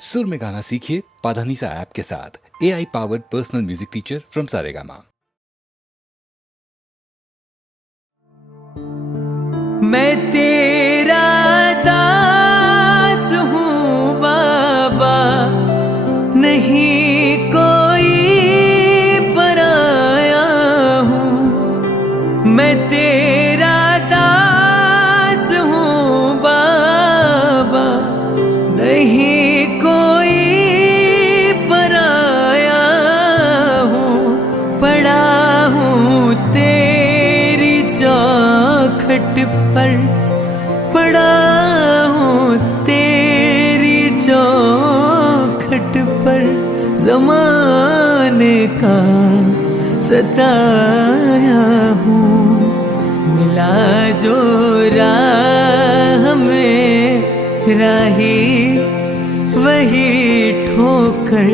सुर में गाना सीखिए पाधानीसा ऐप के साथ। AI powered personal music teacher from Saregama. मैं तेरा दास हूँ बाबा, नहीं कोई पराया हूँ। मैं तेरा दास हूँ बाबा, नहीं कोई पराया हूँ। पड़ा हूँ तेरी चौखट पर, पड़ा हूँ तेरी चौखट पर। ज़माने का सताया हूँ, मिला जो राह में राही, वही ठोकर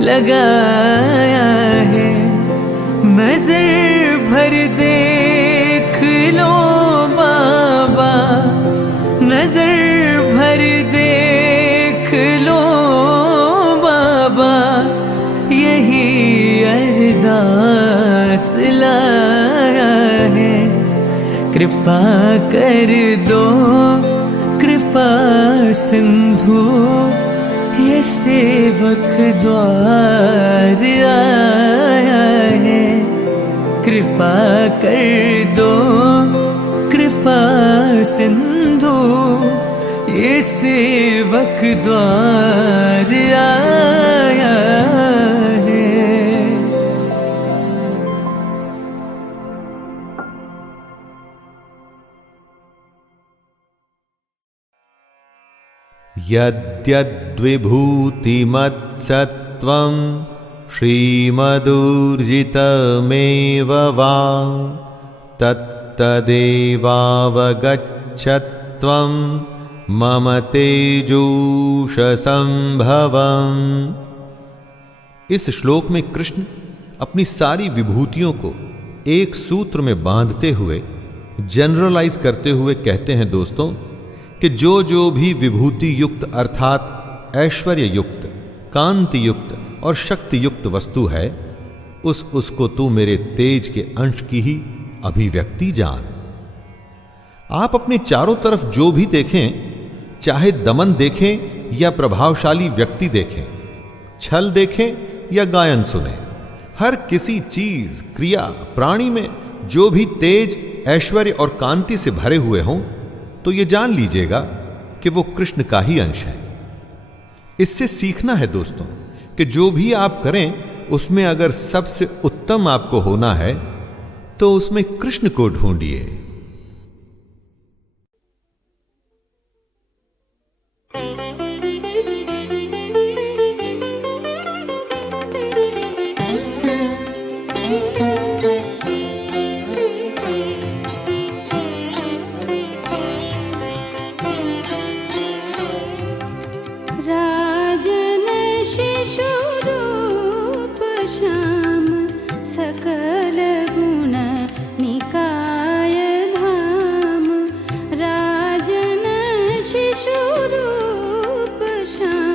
लगाया है। नजर भर देख लो बाबा, नजर भर देख लो बाबा, यही अरदास लाया है। कृपा कर दो कृपा सिंधु, ये सेवक द्वार आया है। कृपा कर दो कृपा सिंधु, ये सेवक द्वार आया है। यद्यद्विभूतिमत्सत्त्वं श्रीमदूर्जितमेव वा, तत्तदेवावगच्छत्वं मम तेजूषसंभवम्। इस श्लोक में कृष्ण अपनी सारी विभूतियों को एक सूत्र में बांधते हुए, जनरलाइज करते हुए कहते हैं दोस्तों कि जो जो भी विभूति युक्त अर्थात ऐश्वर्य युक्त, कांति युक्त और शक्ति युक्त वस्तु है, उसको तू मेरे तेज के अंश की ही अभिव्यक्ति जान। आप अपने चारों तरफ जो भी देखें, चाहे दमन देखें या प्रभावशाली व्यक्ति देखें, छल देखें या गायन सुने, हर किसी चीज, क्रिया, प्राणी में जो भी तेज, ऐश्वर्य और कांति से भरे हुए हों, तो ये जान लीजिएगा कि वो कृष्ण का ही अंश है। इससे सीखना है दोस्तों कि जो भी आप करें उसमें अगर सबसे उत्तम आपको होना है तो उसमें कृष्ण को ढूंढिए। राजन शिशुरूप श्याम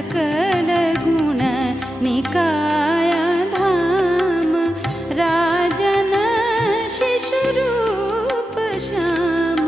सकल गुण निकाय धाम राजन शिशुरूप श्याम।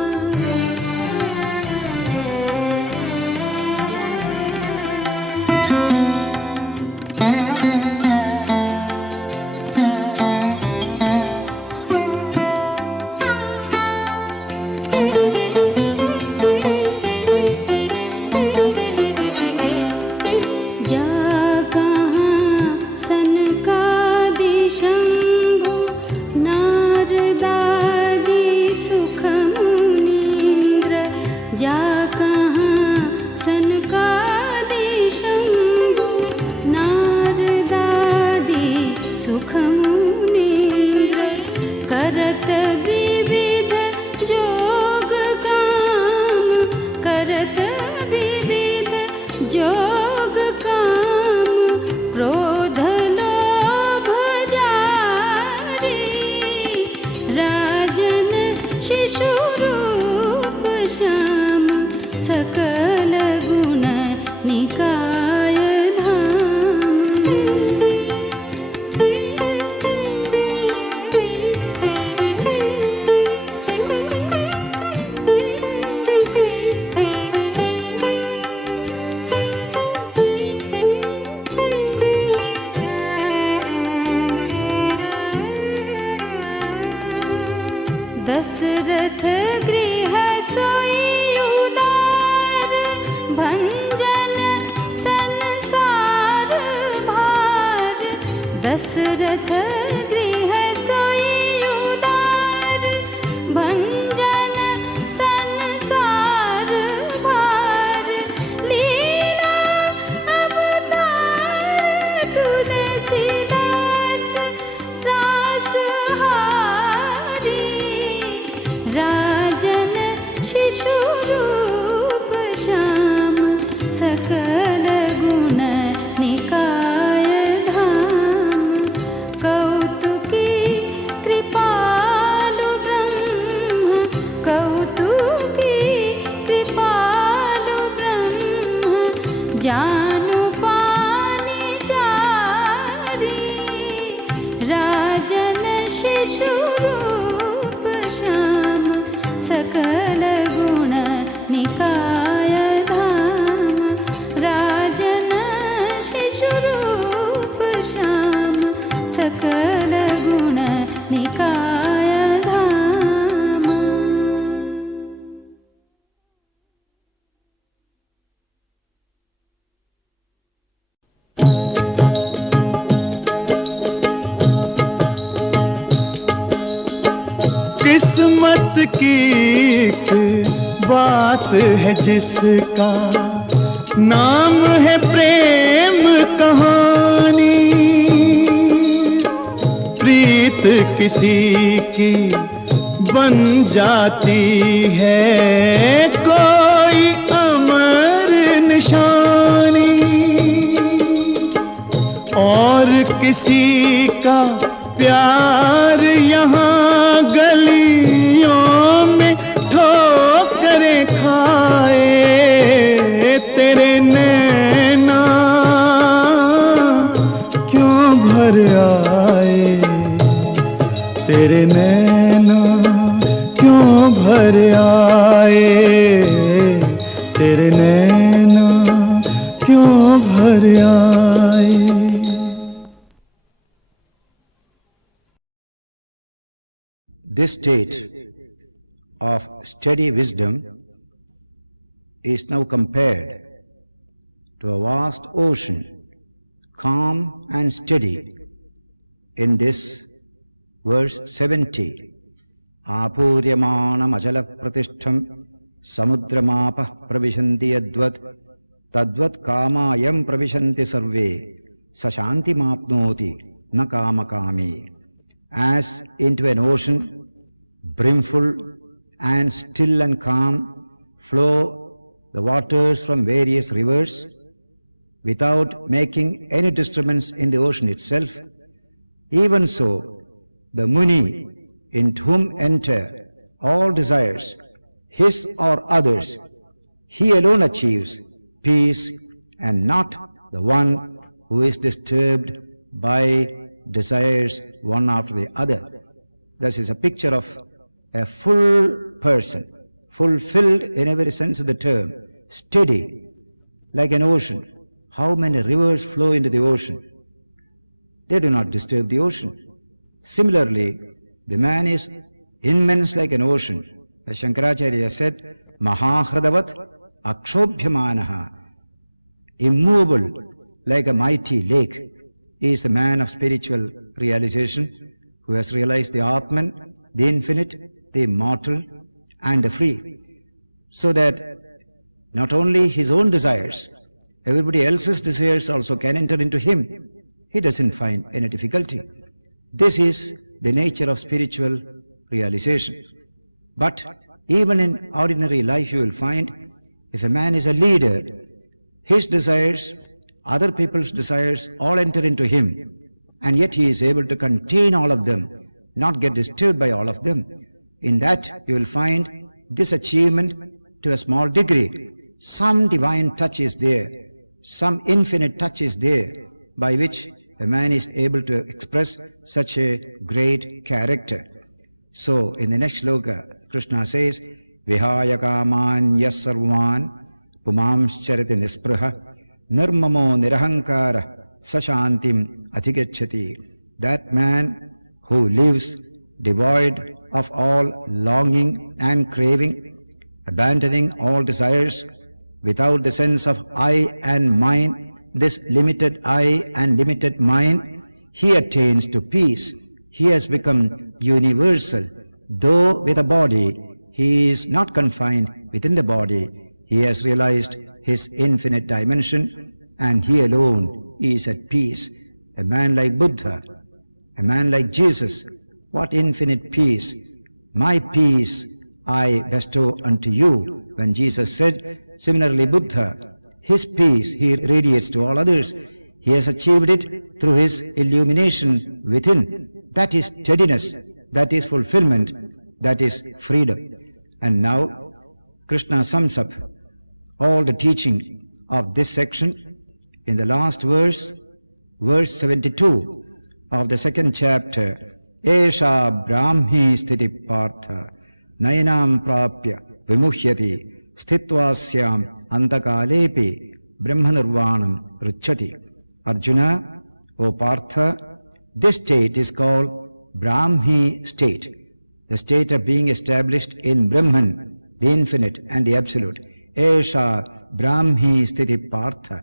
करत विविध जोग काम, करत विविध जोग काम, क्रोध लोभ जारी, राजन शिशु रूप श्याम, सकल गुण निकाय धाम। दशरथ गृह सोई उदार, भंजन संसार भार। दशरथ गृह सोई उदार, भंजन संसार भार। लीला अवतार तुलसीदास रास हारी, राजन शिशु रूप श्याम, सकल गुण निकाय धाम। कौतुकी कृपालु ब्रह्म, कौतुकी कृपालु ब्रह्म, जानु पानी चारी, राजन शिशु रूप श्याम, सकल गुण निकाय धाम। राजन शिशु रूप श्याम, सकल गुण निकाय धाम। किस्मत की एक बात है जिसका नाम है प्रेम कहानी। प्रीत किसी की बन जाती है कोई अमर निशानी, और किसी का प्यार यहाँ गलियों में ठोकरें खाए। तेरे नैना क्यों भर आए, तेरे नैना क्यों भर आए, तेरे नैना क्यों भर आए। This state of steady wisdom is now compared to a vast ocean, calm and steady. In this verse 70, Apuryamana Majala Pratishtham Samudramapah Pravishanti Yadvat Tadvat Kamayam Pravishanti Sarve Sashanti Mapnoti Na Kama Kami. As into an ocean, brimful and still and calm, flow the waters from various rivers without making any disturbance in the ocean itself. Even so, the Muni, into whom enter all desires, his or others, he alone achieves peace and not the one who is disturbed by desires one after the other. This is a picture of a full person, fulfilled in every sense of the term, steady, like an ocean. How many rivers flow into the ocean? They do not disturb the ocean. Similarly, the man is immense like an ocean. As Shankaracharya said, Mahahridavat akshobhyamanaha, immovable like a mighty lake, is the man of spiritual realization who has realized the Atman, the infinite, the immortal, and the free. So that not only his own desires, everybody else's desires also can enter into him. He doesn't find any difficulty. This is the nature of spiritual realization. But even in ordinary life you will find, if a man is a leader, his desires, other people's desires all enter into him, and yet he is able to contain all of them, not get disturbed by all of them. In that you will find this achievement to a small degree. Some divine touch is there, some infinite touch is there, by which a man is able to express such a great character. So in the next shloka, Krishna says, Vihaya kaman yas sarvan pumamscharati nispraha nirmamo nirahankara sashantim athigacchati. That man who lives devoid of all longing and craving, abandoning all desires, without the sense of I and mine, this limited I and limited mine, he attains to peace. He has become universal. Though with a body, he is not confined within the body. He has realized his infinite dimension, and he alone is at peace. A man like Buddha, a man like Jesus, what infinite peace! My peace I bestow unto you. When Jesus said, similarly Buddha, his peace he radiates to all others. He has achieved it through his illumination within. That is steadiness, that is fulfillment, that is freedom. And now Krishna sums up all the teaching of this section in the last verse, verse 72 of the second chapter. Esha brahmi sthiti partha nayanam prapya vimuhyati sthitvasyam antakalepi brahmanirvanam richati. Arjuna, O Partha, this state is called Brahmi state, the state of being established in Brahman, the infinite and the absolute. Esha Brahmi sthiti partha.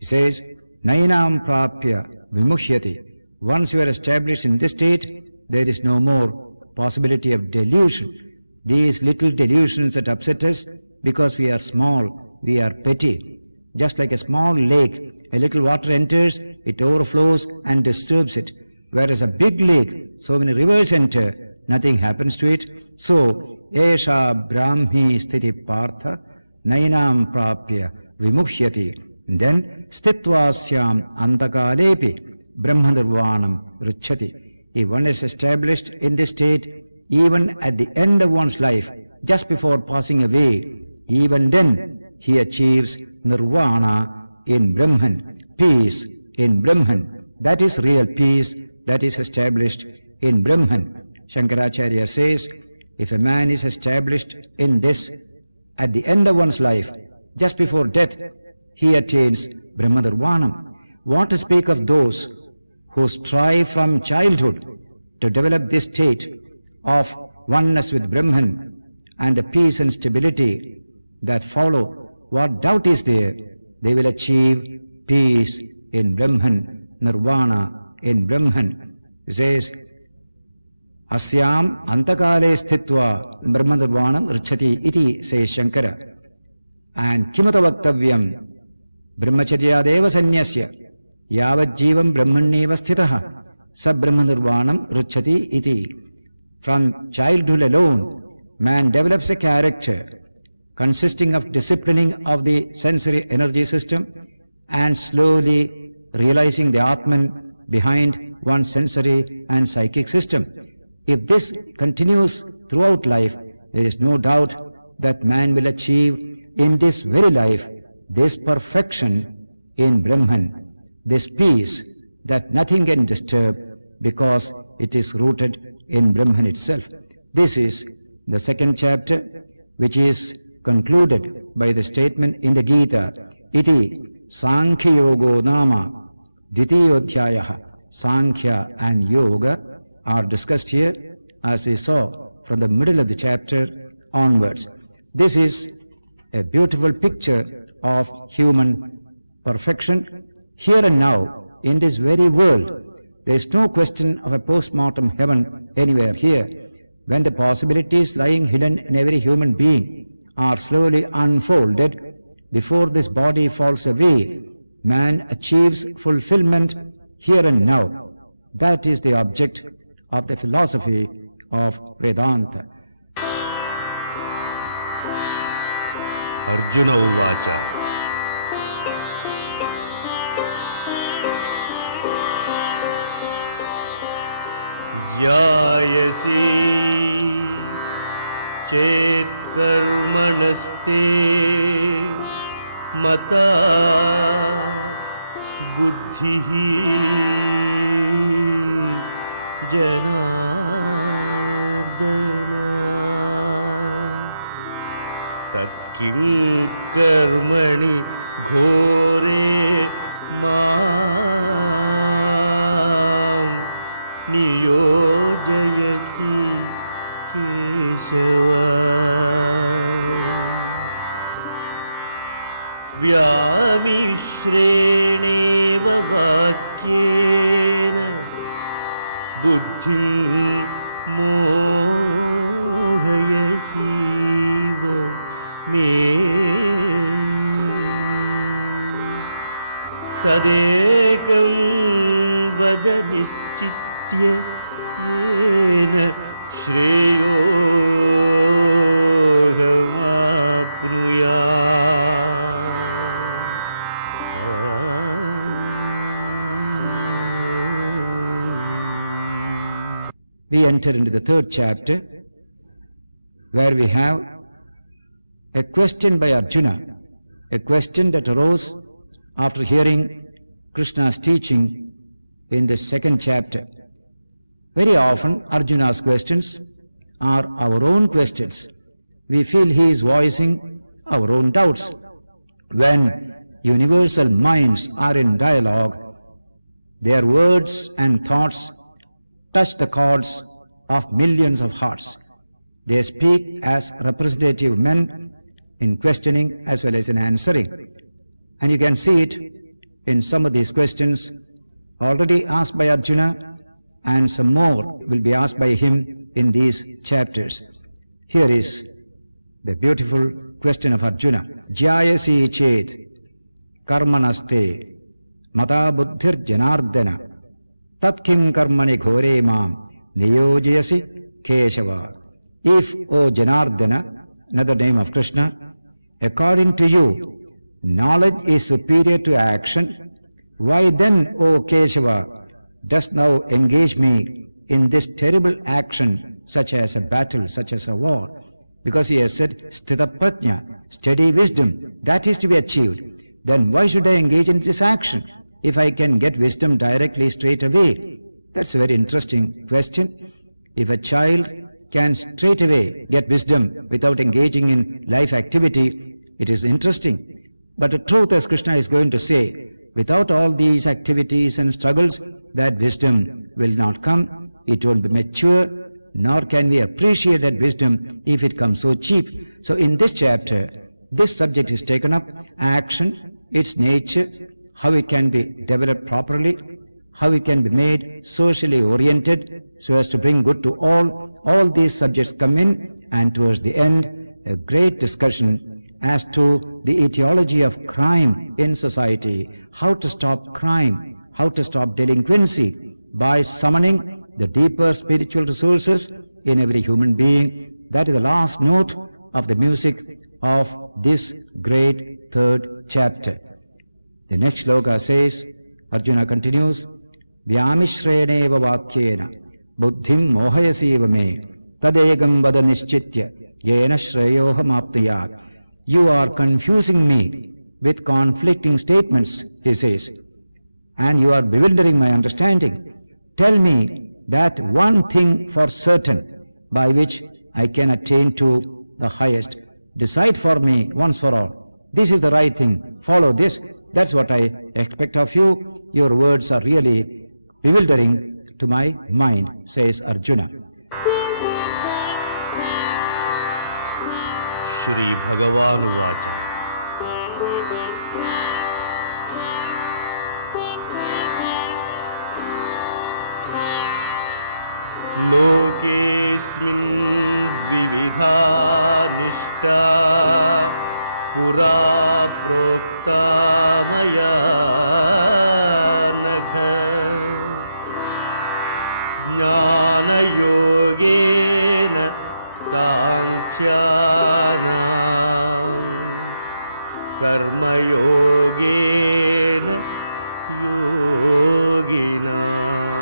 He says, Nayanam prapya vimuhyati. Once you are established in this state, there is no more possibility of delusion. These little delusions that upset us because we are small, we are petty. Just like a small lake, a little water enters, it overflows and disturbs it. Whereas a big lake, so many rivers enter, nothing happens to it. So, Esha Brahmi sthiti partha nayanam prapya vimuhyati. Then, stitvasyam antakalepi brahmanirvanam richati. If one is established in this state, even at the end of one's life, just before passing away, even then he achieves nirvana in Brahman, peace in Brahman. That is real peace that is established in Brahman. Shankaracharya says, if a man is established in this at the end of one's life, just before death, he attains Brahmanirvanam. What to speak of those who strive from childhood to develop this state of oneness with Brahman and the peace and stability that follow? What doubt is there? They will achieve peace in Brahman, nirvana in Brahman. He says, Asyam antakale sthitva brahmanirvanam richati iti, says Shankara. And kimata vaktavyam brahmacharyadeva sanyasya yavajjivam brahmanyeva sthitaha sa brahmanirvanam richati iti. From childhood alone, man develops a character consisting of disciplining of the sensory energy system and slowly realizing the Atman behind one's sensory and psychic system. If this continues throughout life, there is no doubt that man will achieve in this very life this perfection in Brahman, this peace that nothing can disturb because it is rooted in Brahman itself. This is the second chapter, which is concluded by the statement in the Gita, Iti Sankhya Yogo Nama Dvitiyodhyayah. Sankhya and Yoga are discussed here, as we saw from the middle of the chapter onwards. This is a beautiful picture of human perfection here and now in this very world. There is no question of a post-mortem heaven anywhere here. When the possibilities lying hidden in every human being are slowly unfolded, before this body falls away, man achieves fulfillment here and now. That is the object of the philosophy of Vedanta. Arjun उवाच जायसी चेत् कर्मणस्ते मता बुद्धिः जनार्दन तत्किं कर्मणि घोरे मां नियोजयसि केशव व्यामिश्रेणेव वाक्येन बुद्धिं मोहयसीव मे तदेकं वद निश्चित्य येन श्रेयोऽहमाप्नुयाम्। We enter into the third chapter, where we have a question by Arjuna, a question that arose after hearing Krishna's teaching in the second chapter. Very often Arjuna's questions are our own questions. We feel he is voicing our own doubts. When universal minds are in dialogue, their words and thoughts touch the chords of millions of hearts. They speak as representative men in questioning as well as in answering. And you can see it in some of these questions already asked by Arjuna, and some more will be asked by him in these chapters. Here is the beautiful question of Arjuna. Jyayasi chet karmanaste mata buddhir janardana tatkim karmani ghore mam niyojayasi keshava. If, O Janardana, another name of Krishna, according to you, knowledge is superior to action, why then, O Keshava, dost thou engage me in this terrible action, such as a battle, such as a war? Because he has said, Sthita Prajna, steady wisdom, that is to be achieved. Then why should I engage in this action if I can get wisdom directly straight away? That's a very interesting question. If a child can straight away get wisdom without engaging in life activity, it is interesting. But the truth, as Krishna is going to say, without all these activities and struggles, that wisdom will not come, it won't be mature, nor can we appreciate that wisdom if it comes so cheap. So in this chapter, this subject is taken up: action, its nature, how it can be developed properly, how it can be made socially oriented so as to bring good to all. All these subjects come in, and towards the end, a great discussion as to the etiology of crime in society, how to stop crime, how to stop delinquency by summoning the deeper spiritual resources in every human being. That is the last note of the music of this great third chapter. The next sloka says, Arjuna continues, Vyamishreneva vakyena buddhim mohayasiva me tadegam vada nischitya yena shreyoham apniyat. You are confusing me with conflicting statements, he says, and you are bewildering my understanding. Tell me that one thing for certain by which I can attain to the highest. Decide for me once for all. This is the right thing. Follow this. That's what I expect of you. Your words are really bewildering to my mind, says Arjuna. Shri Bhagavan लोकेऽस्मिन् द्विविधा निष्ठा पुरा प्रोक्ता मया नघ ज्ञानयोगेन सांख्यानां कर्मयोगेन योगिनाम्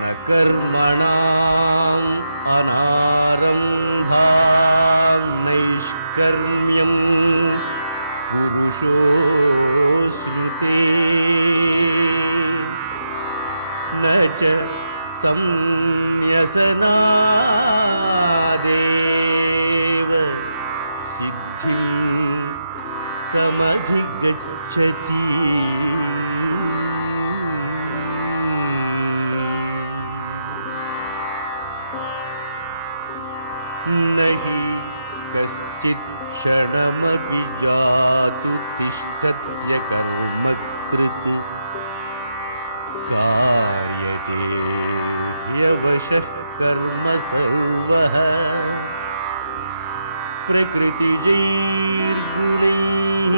न कर्मणाम् अनारम्भान् नैष्कर्म्यम् पुरुषोऽश्नुते न च संन्यसनादेव सिद्धिं समधिगच्छति न हि कश्चित् क्षणमपि जातु तिष्ठत्य कर्मकृत् कार्यते ह्यवशः कर्म सर्वः प्रकृतिजैर्गुणैः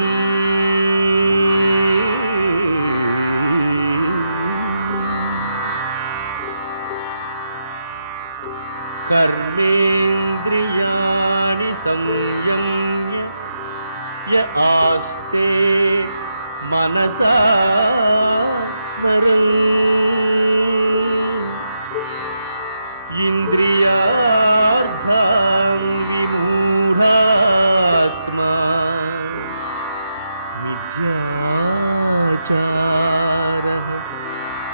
कर्मेन्द्रियाणि संयम्य य आस्ते मनसा स्मरन् इन्द्रियार्थान् विमूढात्मा मिथ्याचारः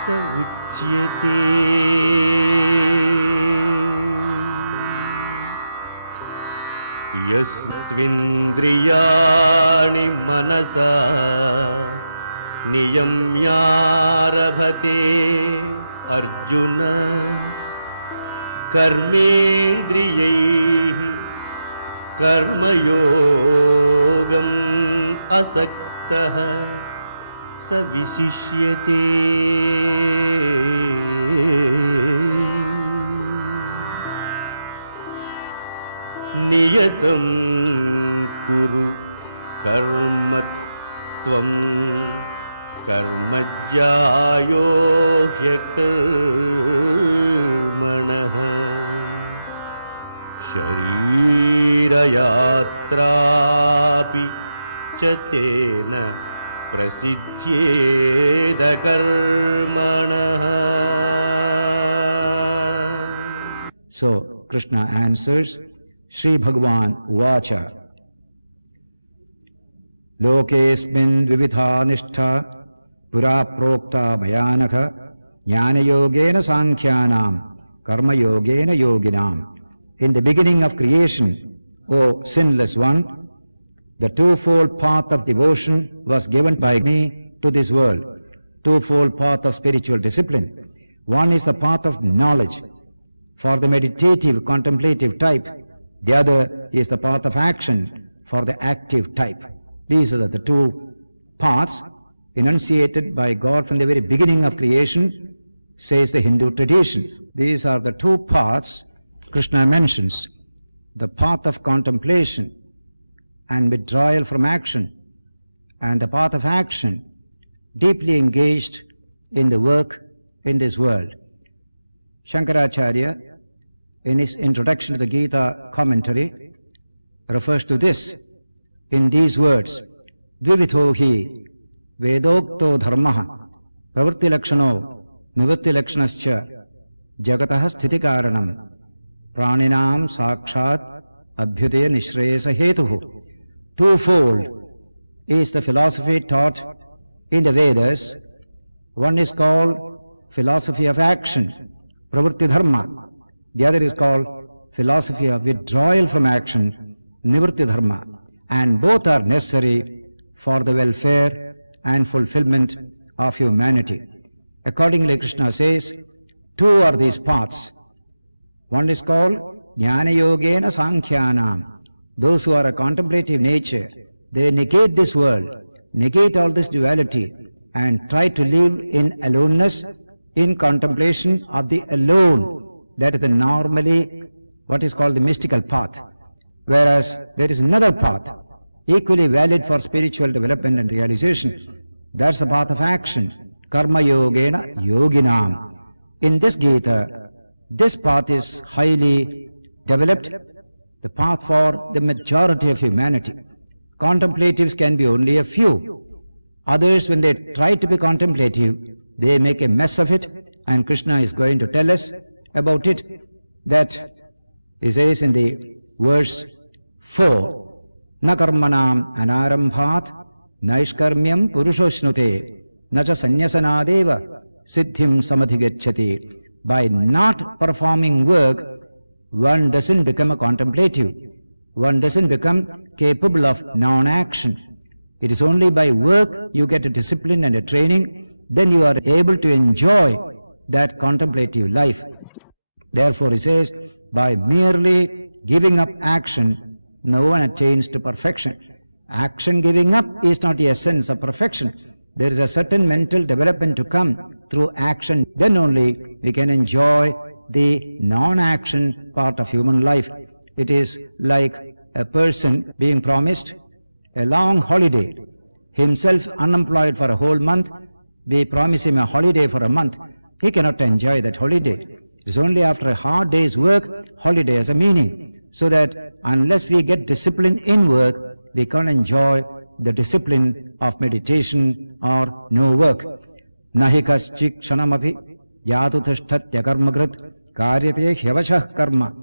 स उच्यते यस्त्विन्द्रियाणि मनसा नियम्यारभते अर्जुन कर्मेन्द्रियैः कर्मयोगम् असक्तः स विशिष्यते नियतं कुरु कर्म त्वं कर्मज्यायो ह्यकर्मणः शरीरयात्रापि च तेन प्रसिद्ध्येद कर्मणः. So Krishna answers, Shri Bhagavan Uvacha Lokesmin vividha nishtha pura prokta mayanakha jnana yogena sankhyanam karma yogena yoginam. In the beginning of creation, O sinless one, the twofold path of devotion was given by me to this world. Twofold path of spiritual discipline. One is the path of knowledge for the meditative, contemplative type. The other is the path of action for the active type. These are the two paths enunciated by God from the very beginning of creation, says the Hindu tradition. These are the two paths Krishna mentions. The path of contemplation and withdrawal from action, and the path of action, deeply engaged in the work in this world. Shankaracharya, in his introduction to the Gita commentary, refers to this in these words: Dvivitho hi vedokto dharmaha pravritti lakshano nivritti lakshanascha jagatah sthiti karanam praninam sakshat abhyudaya nishreyasa hetuhu. Twofold is the philosophy taught in the Vedas. One is called philosophy of action, pravritti dharma. The other is called philosophy of withdrawal from action, nivritti dharma. And both are necessary for the welfare and fulfillment of humanity. Accordingly, Krishna says, two are these paths. One is called Jnana Yogena Sankhyanam. Those who are a contemplative nature, they negate this world, negate all this duality, and try to live in aloneness, in contemplation of the alone. That is the normally what is called the mystical path. Whereas there is another path, equally valid for spiritual development and realization. That's the path of action, Karma Yogena Yoginam. In this Gita, this path is highly developed, the path for the majority of humanity. Contemplatives can be only a few. Others, when they try to be contemplative, they make a mess of it, and Krishna is going to tell us about it. That he says in the verse 4, Na karmanam anarambhat naishkarmyam purushoshnute na cha sanyasanadeva siddhim samadhigacchati. By not performing work, one doesn't become a contemplative. One doesn't become capable of non-action. It is only by work you get a discipline and a training, then you are able to enjoy that contemplative life. Therefore, he says, by merely giving up action, no one attains to perfection. Action giving up is not the essence of perfection. There is a certain mental development to come through action. Then only we can enjoy the non-action part of human life. It is like a person being promised a long holiday, himself unemployed for a whole month. We promise him a holiday for a month. He cannot enjoy that holiday. It is only after a hard day's work, holiday has a meaning. So that unless we get discipline in work, we can't enjoy the discipline of meditation or no work. Nahi kaschik kshanamapi yatu tishtatya karmagrat karyate hyavashah karma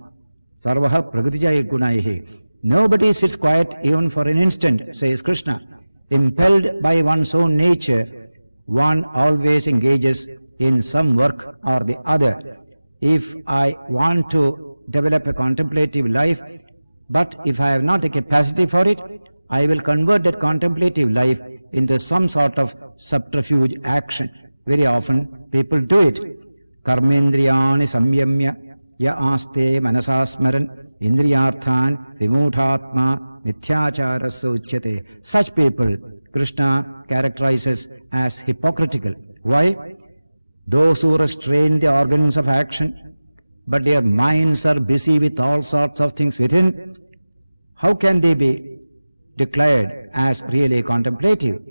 sarvaha pragatijay gunaihi. Nobody sits quiet even for an instant, says Krishna. Impelled by one's own nature, one always engages in some work or the other. If I want to develop a contemplative life, but if I have not a capacity for it, I will convert that contemplative life into some sort of subterfuge action. Very often people do it. Karmendriyani samyamya ya aste manasasmaran indriyarthan vimuthatma mithyacharasya uchyate. Such people Krishna characterizes as hypocritical. Why? Those who restrain the organs of action, but their minds are busy with all sorts of things within, how can they be declared as really contemplative?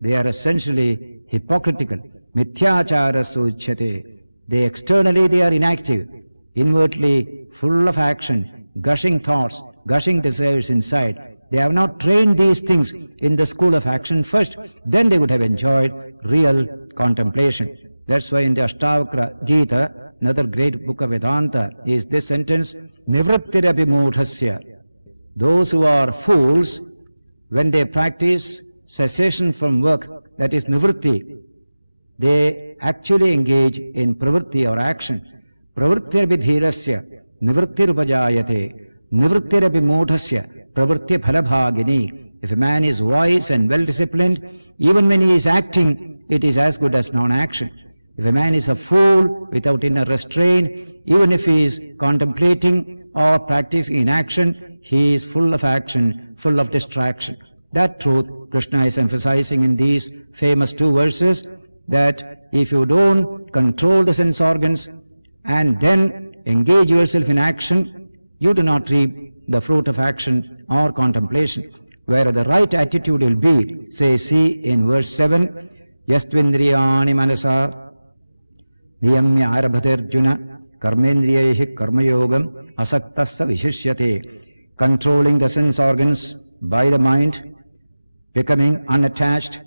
They are essentially hypocritical. Mithyacharasya uchyate. Externally they are inactive, inwardly full of action, gushing thoughts, gushing desires inside. They have not trained these things in the school of action first, then they would have enjoyed real contemplation. That's why in the Ashtavakra Gita, another great book of Vedanta, is this sentence, Nivrittirapi mudhasya. Those who are fools, when they practice cessation from work, that is nivritti, they actually engage in pravritti or action. Pravrittirapi dhirasya, nivrittirupajayate, nivrittirapi mudhasya, pravritti phalabhagini. If a man is wise and well-disciplined, even when he is acting, it is as good as non-action. If a man is a fool without inner restraint, even if he is contemplating or practicing in action, he is full of action, full of distraction. That truth Krishna is emphasizing in these famous two verses, that if you don't control the sense organs and then engage yourself in action, you do not reap the fruit of action or contemplation. Where the right attitude will be, says he in verse 7, Yastvindriyani manasa niyamya arabhatirjuna karmendriyahi karmayogam asaktassa vishishyate. Controlling the sense organs by the mind, becoming unattached,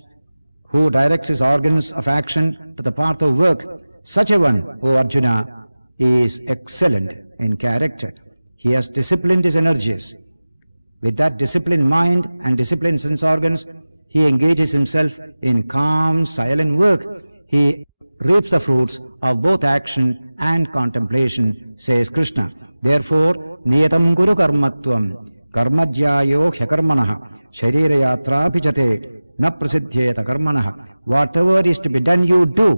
who directs his organs of action to the path of work, such a one, O Arjuna, is excellent in character. he has disciplined his energies. With that disciplined mind and disciplined sense organs, he engages himself in calm, silent work. He reaps the fruits of both action and contemplation, says Krishna. Therefore, niyatam guru karmatvam karmajyayo hyakarmanah sharirayatra pichate na prasiddhyeta karmanah. Whatever is to be done, you do.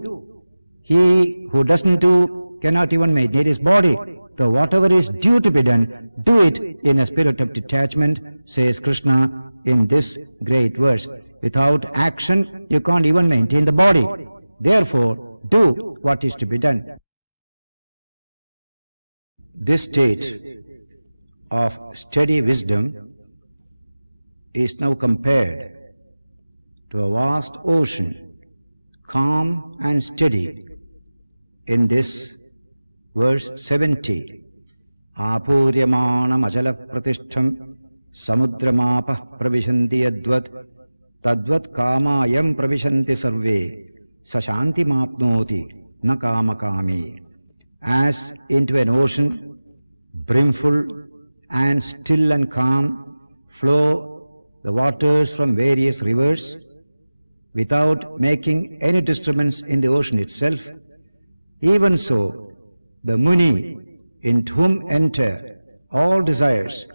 He who doesn't do cannot even maintain his body. So whatever is due to be done, do it in a spirit of detachment, says Krishna in this great verse. Without action, you can't even maintain the body. Therefore, do what is to be done. This state of steady wisdom is now compared to a vast ocean, calm and steady. In this verse 70, Apuryamanam achala pratishtham samudramapah pravishanti yadvat tadvat kamayam pravishanti sarve sashanti mapnoti na kamakami. As into an ocean, brimful and still and calm, flow the waters from various rivers without making any disturbance in the ocean itself. Even so, the Muni, into whom enter all desires,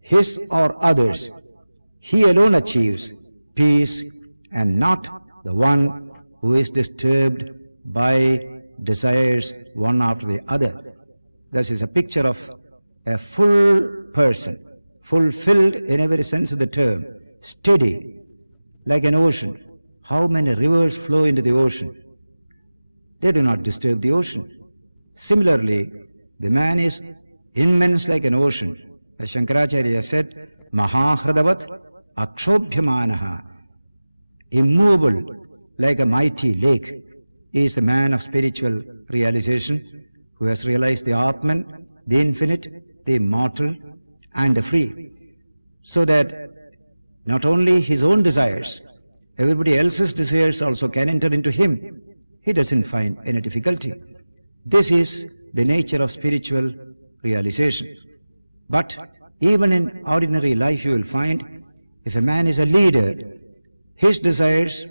his or others, he alone achieves peace and not the one who is disturbed by desires one after the other. This is a picture of a full person, fulfilled in every sense of the term, steady, like an ocean. How many rivers flow into the ocean? They do not disturb the ocean. Similarly, the man is immense like an ocean. As Shankaracharya said, Mahahridavat akshobhyamanaha, immovable like a mighty lake, is the man of spiritual realization who has realized the Atman, the infinite, the immortal, and the free. So that not only his own desires, everybody else's desires also can enter into him. He doesn't find any difficulty. This is the nature of spiritual realization. But even in ordinary life you will find, if a man is a leader, his desires,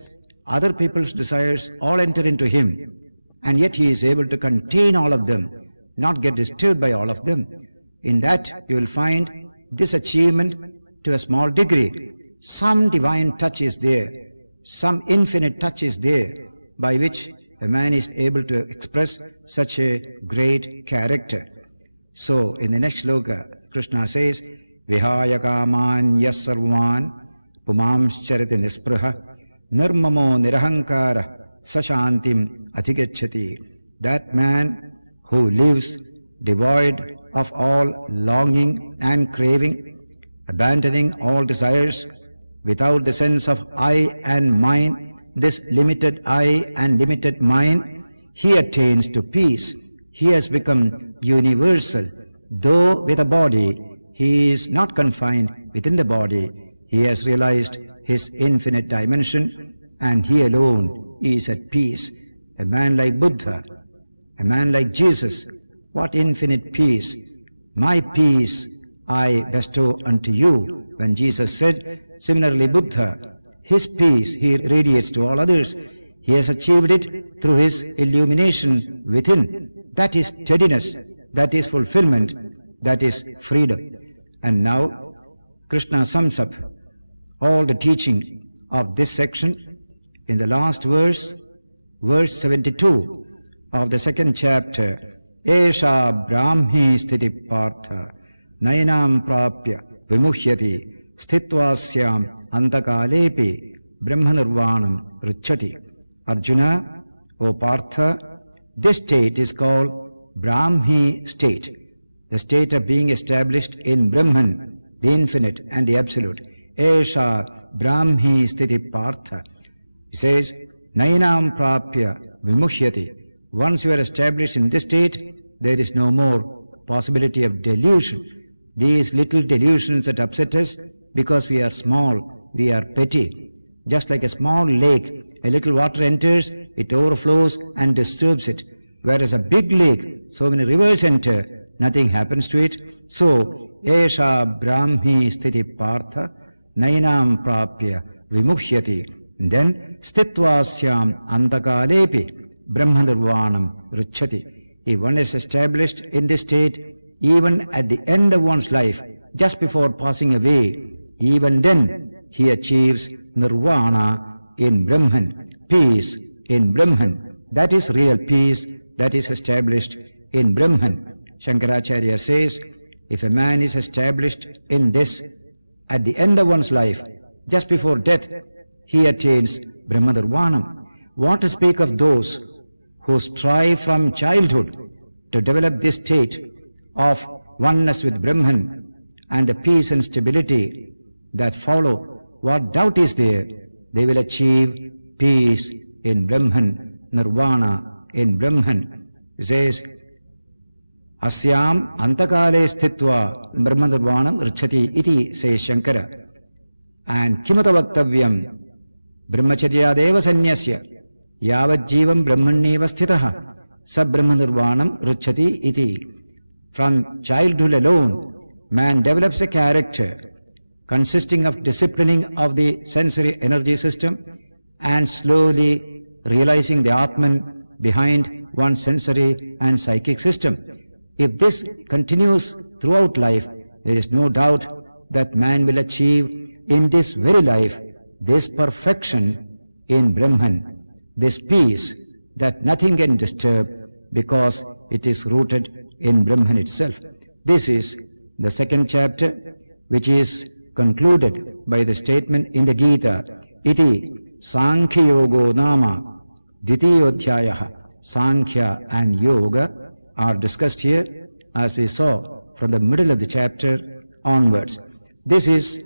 other people's desires all enter into him, and yet he is able to contain all of them, not get disturbed by all of them. In that you will find this achievement to a small degree. Some divine touch is there, some infinite touch is there, by which a man is able to express such a great character. So, in the next shloka, Krishna says, Vihaya kaman yas sarvan pumamscharati nispraha nirmamo nirahankara sashantim adhigacchati. That man who lives devoid of all longing and craving, abandoning all desires, without the sense of I and mine, this limited I and limited mind, he attains to peace. He has become universal. Though with a body, he is not confined within the body. He has realized his infinite dimension, and he alone is at peace. A man like Buddha, a man like Jesus, what infinite peace! My peace I bestow unto you. When Jesus said, similarly Buddha, his peace he radiates to all others. He has achieved it through his illumination within. That is steadiness, that is fulfillment, that is freedom. And now Krishna sums up all the teaching of this section in the last verse, verse 72 of the second chapter. Esha brahmi sthiti partha nayanam prapya vimuhyati sthitvasyam antakalepi brahmanirvanam richati. Arjuna, O Partha, this state is called Brahmi state, the state of being established in Brahman, the infinite and the absolute. Esha Brahmi sthiti partha. He says, Nayanam prapya vimuhyati. Once you are established in this state, there is no more possibility of delusion. These little delusions that upset us because we are small, we are petty. Just like a small lake, a little water enters, it overflows and disturbs it. Whereas a big lake, so many rivers enter, nothing happens to it. So, Esha Brahmi Sthiti Partha Nainam Prapya Vimuhyati. Then, Stitvasyam Antakalepi Brahma Nirvanam Richati. If one is established in this state, even at the end of one's life, just before passing away, even then he achieves Nirvana in Brahman, peace in Brahman. That is real peace that is established in Brahman. Shankaracharya says, if a man is established in this at the end of one's life, just before death, he attains Brahma Nirvanam. What to speak of those who strive from childhood to develop this state of oneness with Brahman and the peace and stability that follow? What doubt is there? They will achieve peace in Brahman, Nirvana in Brahman. It says, Asyam antakale sthitva Brahma Nirvanam richati iti, says Shankara. And kimata vaktavyam brahmacharyadeva sanyasya yavad brahmanyeva sthitaha sa Brahma Nirvanam richati iti. From childhood alone, man develops a character consisting of disciplining of the sensory energy system and slowly realizing the Atman behind one's sensory and psychic system. If this continues throughout life, there is no doubt that man will achieve in this very life this perfection in Brahman, this peace that nothing can disturb because it is rooted in Brahman itself. This is the second chapter, which is concluded by the statement in the Gita, Iti Sankhya Yogo Nama Dvitiyodhyayaha. Sankhya and Yoga are discussed here, as we saw from the middle of the chapter onwards. This is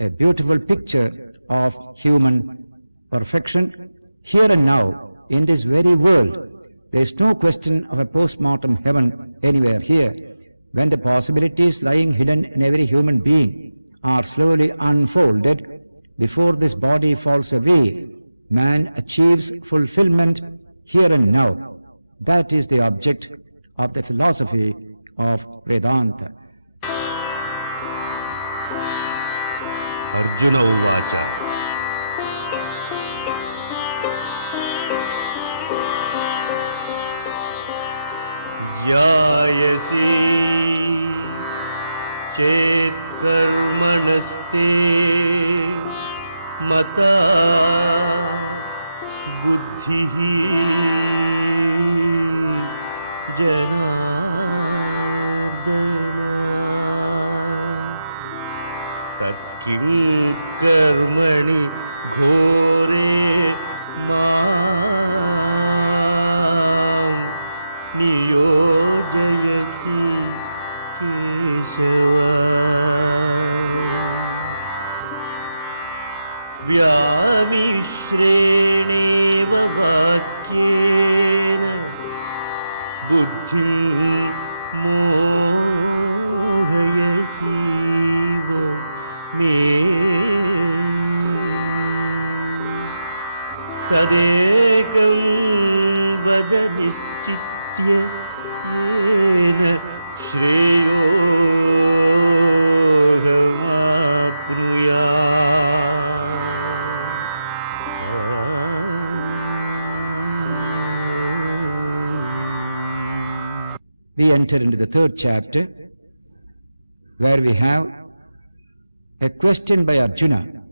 a beautiful picture of human perfection here and now in this very world. There is no question of a post-mortem heaven anywhere here. When the possibilities lying hidden in every human being are slowly unfolded, before this body falls away, man achieves fulfillment here and now. That is the object of the philosophy of Vedanta. Arjuna Uvacha. Jayasi chet karmanaste mata buddhihi janardana tatkim karmani ghore maam niyojayasi Keshava vyamishreneva vakyena buddhim mohayasiva me tadekam vada nischitya yena Shreyo Gamapnuya. We enter into the third chapter, where we have a question by Arjuna,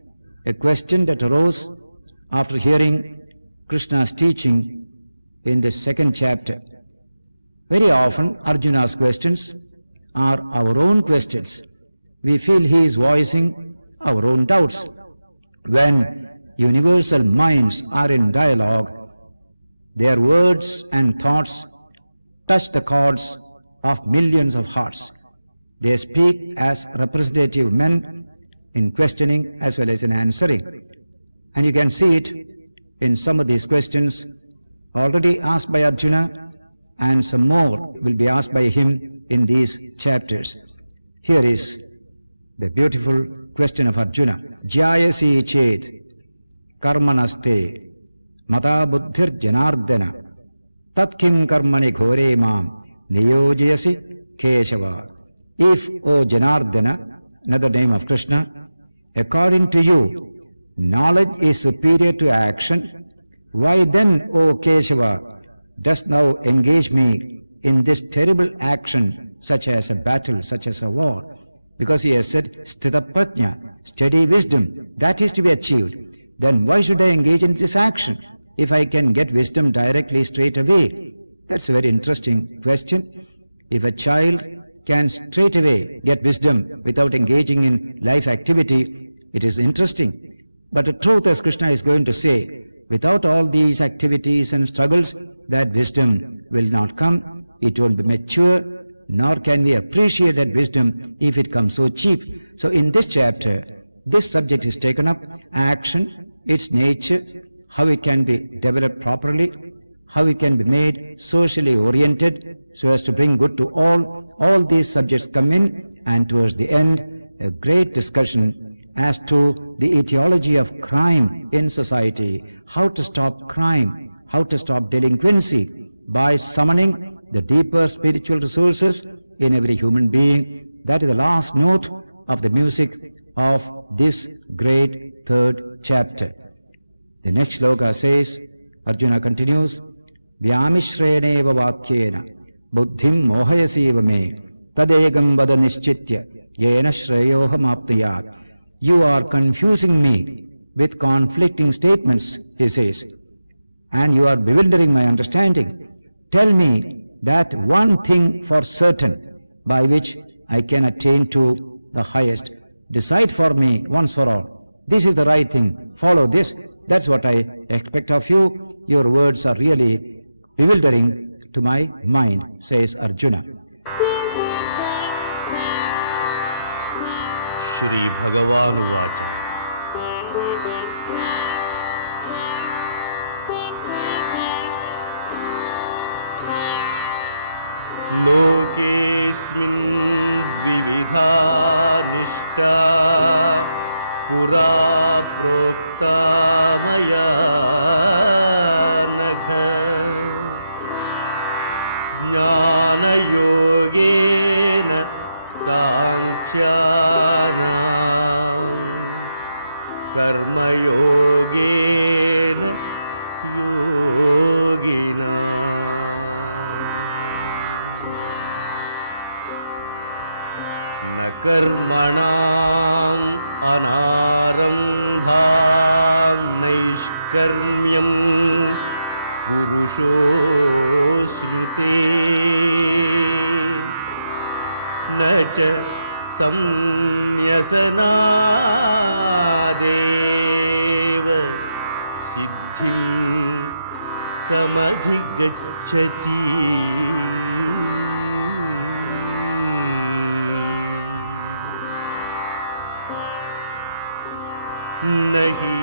a question that arose after hearing Krishna's teaching in the second chapter. Very often, Arjuna's questions are our own questions. We feel he is voicing our own doubts. When universal minds are in dialogue, their words and thoughts touch the chords of millions of hearts. They speak as representative men in questioning as well as in answering. And you can see it in some of these questions already asked by Arjuna, and some more will be asked by him in these chapters. Here is the beautiful question of Arjuna. Jayasi chet karmanaste mata buddhir janardana tatkim karmani ghore mam niyojayasi Keshava. If, O Janardana, another name of Krishna, according to you, knowledge is superior to action, why then, O Keshava, dost thou engage me in this terrible action, such as a battle, such as a war? Because he has said, Sthita Prajna, steady wisdom, that is to be achieved. Then why should I engage in this action if I can get wisdom directly straight away? That's a very interesting question. If a child can straight away get wisdom without engaging in life activity, it is interesting. But the truth, as Krishna is going to say, without all these activities and struggles, that wisdom will not come. It won't be mature, nor can we appreciate that wisdom if it comes so cheap. So in this chapter, this subject is taken up: action, its nature, how it can be developed properly, how it can be made socially oriented so as to bring good to all. All these subjects come in, and towards the end, a great discussion as to the etiology of crime in society, how to stop crime, how to stop delinquency by summoning the deeper spiritual resources in every human being. That is the last note of the music of this great third chapter. The next sloka says, Arjuna continues, Vyamishreneva vakyena buddhim mohayasiva me tadegam vada nischitya yena shreyoham apnayat. You are confusing me with conflicting statements, he says, and you are bewildering my understanding. Tell me that one thing for certain by which I can attain to the highest. Decide for me once for all. This is the right thing. Follow this. That's what I expect of you. Your words are really bewildering to my mind, says Arjuna. Shri Bhagawanuvacha. लोकेऽस्मिन् द्विविधा निष्ठा पुरा प्रोक्ता मया नघ ज्ञानयोगेन सांख्यानां कर्मयोगेन योगिनाम् न कर्मणाम् अनारम्भान् नैष्कर्म्यं पुरुषोऽश्नुते न च संन्यसनादेव सिद्धिं समधिगच्छति न हि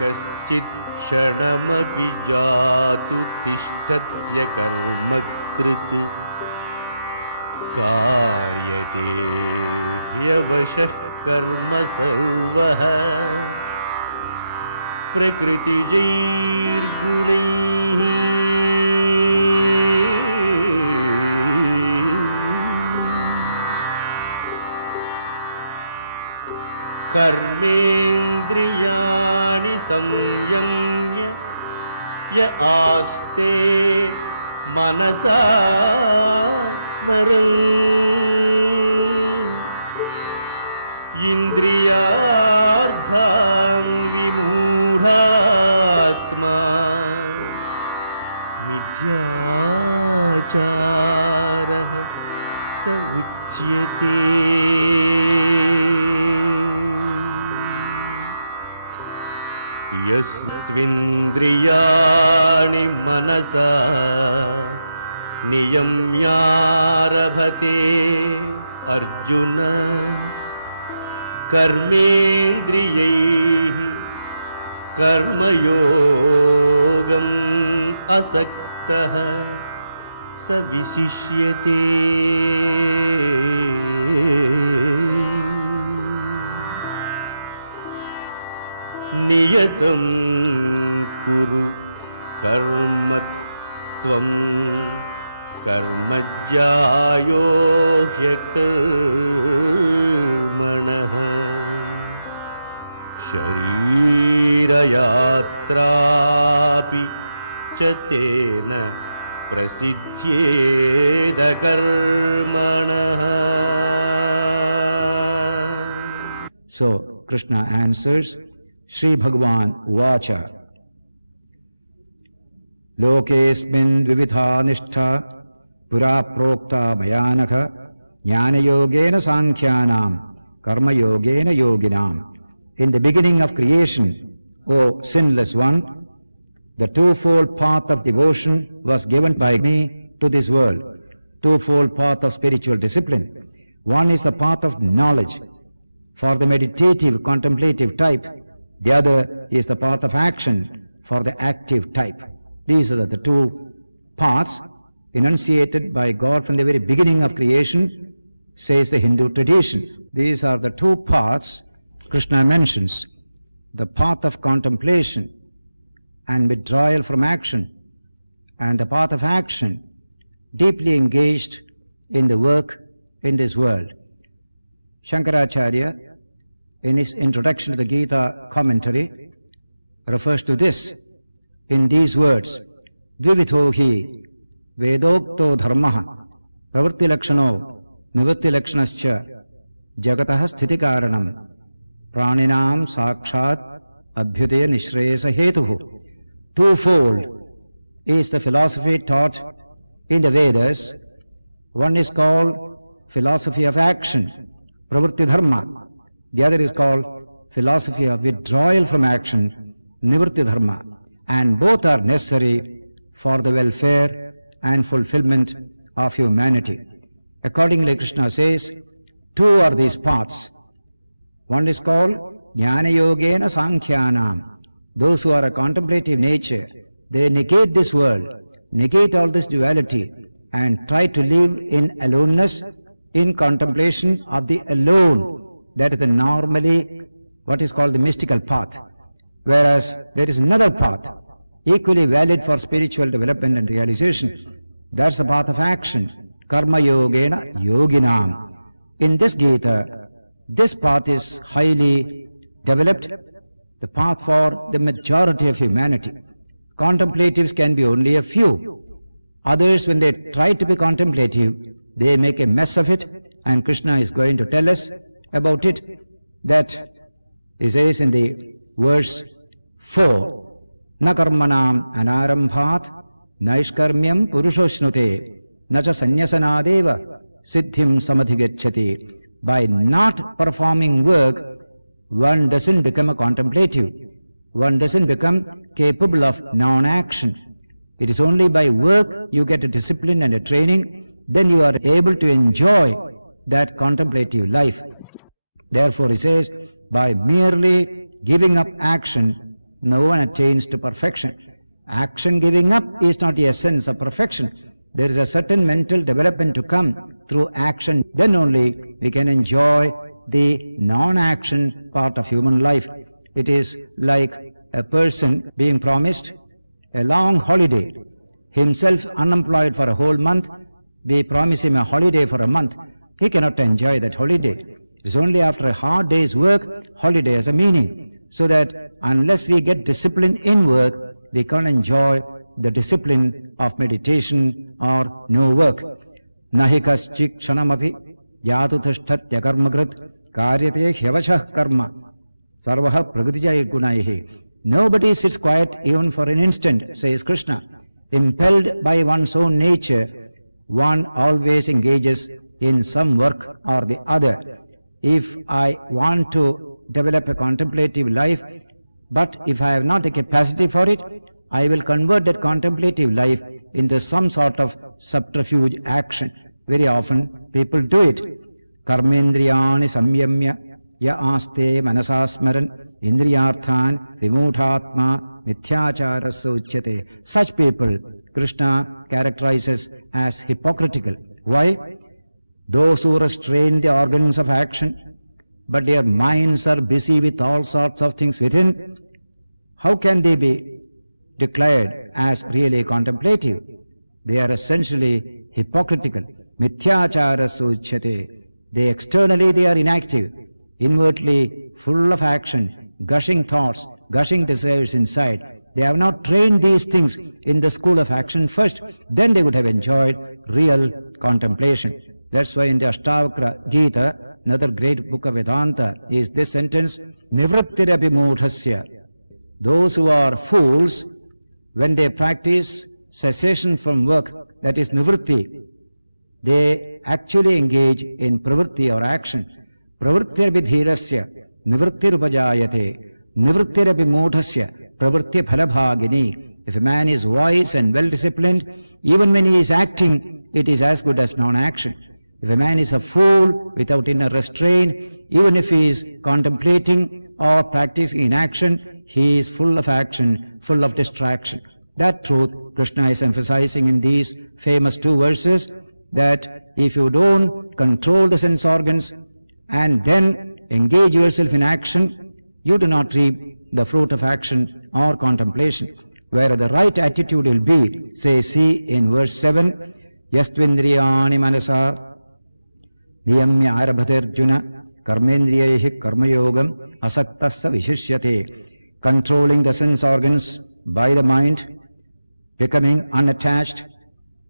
कश्चित् क्षणमपि जातु तिष्ठत्य कर्मकृत् कार्यते ह्यवशः कर्म सर्वः प्रकृतिजैर्गुणैः कर्मेन्द्रियाणि संयम्य य आस्ते मनसा स्मरन् इन्द्रियार्थान् विमूढात्मा मिथ्याचारः स उच्यते यस्त्विन्द्रियाणि मनसा नियम्यारभते अर्जुन कर्मेन्द्रियैः कर्मयोगम् असक्तः स विशिष्यते नियतं कुरु कर्म त्वं कर्मज्यायो ह्यकर्मणः शरीरयात्रापि च तेन प्रसिद्ध्येद कर्मणः. So Krishna answers, Shri Bhagavan Uvacha, Lokesmin dvividha nishtha pura prokta mayanakha jnana yogena sankhyanam karma yogena yoginam. In the beginning of creation, O sinless one, the twofold path of devotion was given by me to this world. Twofold path of spiritual discipline. One is the path of knowledge for the meditative, contemplative type. The other is the path of action for the active type. These are the two paths enunciated by God from the very beginning of creation, says the Hindu tradition. These are the two paths Krishna mentions: the path of contemplation and withdrawal from action, and the path of action, deeply engaged in the work in this world. Shankaracharya, in his introduction to the Gita commentary, refers to this in these words: Dvividho hi vedokto dharmaha pravritti lakshano nivritti lakshanascha jagatah sthiti karanam praninam sakshat abhyudaya nishresa hetuhu. Twofold is the philosophy taught in the Vedas. One is called philosophy of action, pravritti dharma. The other is called philosophy of withdrawal from action, nivritti dharma. And both are necessary for the welfare and fulfillment of humanity. Accordingly, Krishna says, two are these paths. One is called jnana yogena sankhyanam. Those who are a contemplative nature, they negate this world, negate all this duality, and try to live in aloneness, in contemplation of the alone. That is the normally what is called the mystical path. Whereas there is another path, equally valid for spiritual development and realization. That's the path of action, karma yogena yoginam. In this Gita, this path is highly developed, the path for the majority of humanity. Contemplatives can be only a few. Others, when they try to be contemplative, they make a mess of it, and Krishna is going to tell us about it. That he says in the verse 4, Na karmanam anarambhat naishkarmyam purushoshnute na cha sanyasanadeva siddhim samadhigacchati. By not performing work, one doesn't become a contemplative. One doesn't become capable of non-action. It is only by work you get a discipline and a training, then you are able to enjoy that contemplative life. Therefore, he says, by merely giving up action, no one attains to perfection. Action giving up is not the essence of perfection. There is a certain mental development to come through action. Then only we can enjoy the non-action part of human life. It is like a person being promised a long holiday, himself unemployed for a whole month. We promise him a holiday for a month. He cannot enjoy that holiday. It is only after a hard day's work, holiday has a meaning. So that unless we get discipline in work, we can't enjoy the discipline of meditation or no work. Nahi kaschik kshanamabhi yatu tishthatya karmagrat karyate hyavashah karma sarvaha pragatijay gunaihi. Nobody sits quiet even for an instant, says Krishna. Impelled by one's own nature, one always engages in some work or the other. If I want to develop a contemplative life, but if I have not the capacity for it, I will convert that contemplative life into some sort of subterfuge action. Very often people do it. Karmendriyani samyamya ya aste manasasmaran indriyarthan vimuthatma mithyacharasya uchyate. Such people Krishna characterizes as hypocritical. Why? Those who restrain the organs of action, but their minds are busy with all sorts of things within, how can they be declared as really contemplative? They are essentially hypocritical. Mithyachara suchyate. They externally they are inactive, inwardly full of action, gushing thoughts, gushing desires inside. They have not trained these things in the school of action first, then they would have enjoyed real contemplation. That's why in the Ashtavakra Gita, another great book of Vedanta, is this sentence, Nivrittirapi mudhasya. Those who are fools, when they practice cessation from work, that is nivritti, they actually engage in pravritti or action. Pravrittirabhi dhirasya nivrittirupajayate nivrittirapi mudhasya pravritti phalabhagini. If a man is wise and well disciplined, even when he is acting, it is as good as non-action. If a man is a fool without inner restraint, even if he is contemplating or practicing in action, he is full of action, full of distraction. That truth Krishna is emphasizing in these famous two verses, that if you don't control the sense organs and then engage yourself in action, you do not reap the fruit of action or contemplation. Where the right attitude will be, see in verse 7, Yastvindriyani manasa niyamya arabhatirjuna karmendriyahi karmayogam asaktassa vishishyate. Controlling the sense organs by the mind, becoming unattached,